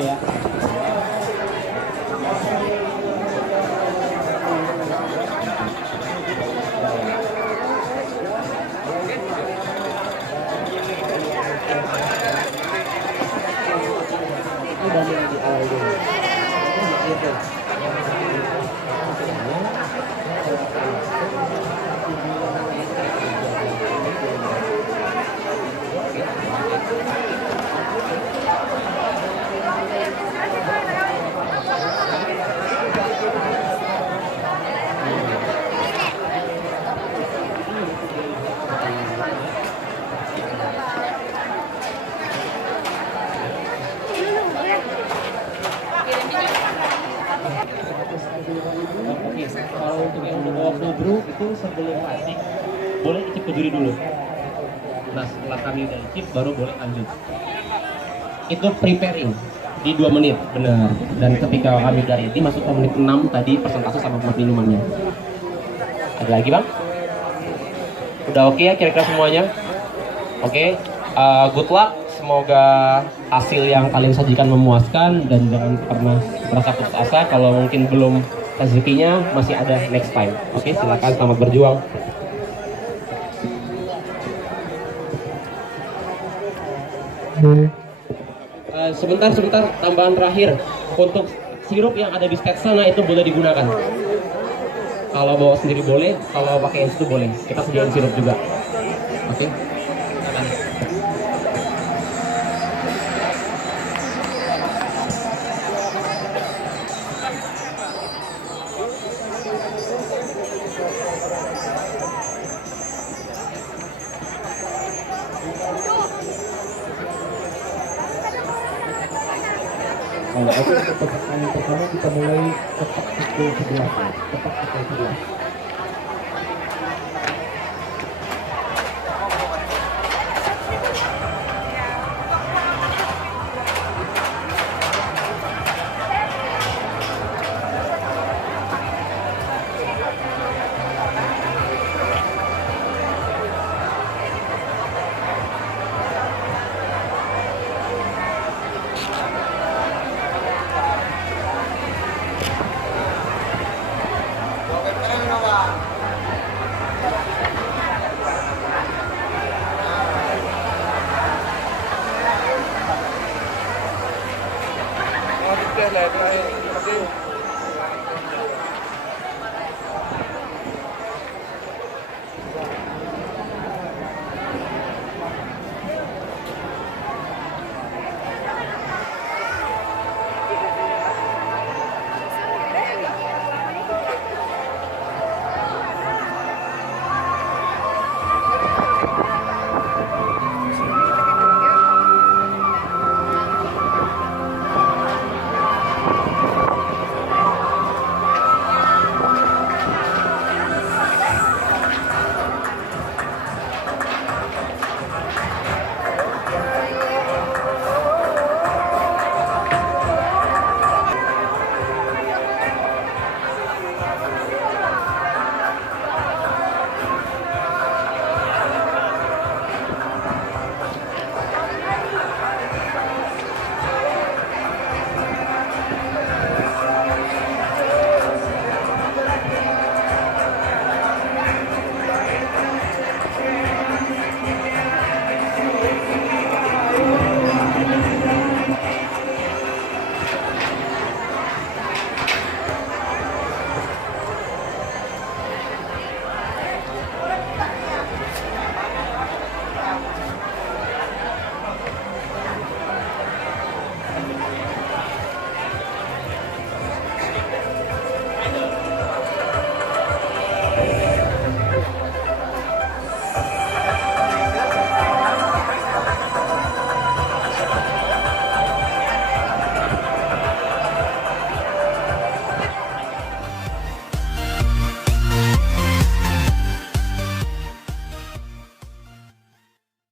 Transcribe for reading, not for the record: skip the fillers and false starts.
ya. Udah mulai di awal dulu. Oke, kalau untuk yang udah bawa bobrok itu sebelum latih boleh icip ke juri dulu. Nah setelah kami udah icip baru boleh lanjut. Itu preparing di 2 menit, benar. Dan ketika kami udah ready masuk ke menit 6 tadi persentase sama buat minumannya. Ada lagi bang? Udah oke ya kira-kira semuanya? Oke, good luck. Semoga hasil yang kalian sajikan memuaskan dan jangan pernah merasa putus asa. Kalau mungkin belum rezekinya masih ada next time. Oke, silakan selamat berjuang. Sebentar tambahan terakhir untuk sirup yang ada di stage sana itu boleh digunakan. Kalau bawa sendiri boleh, kalau pakai es itu boleh. Kita sediain sirup juga. Oke. Silakan. Oke, untuk pertanyaan pertama kita mulai tepat pukul 11. Tepat pukul 11.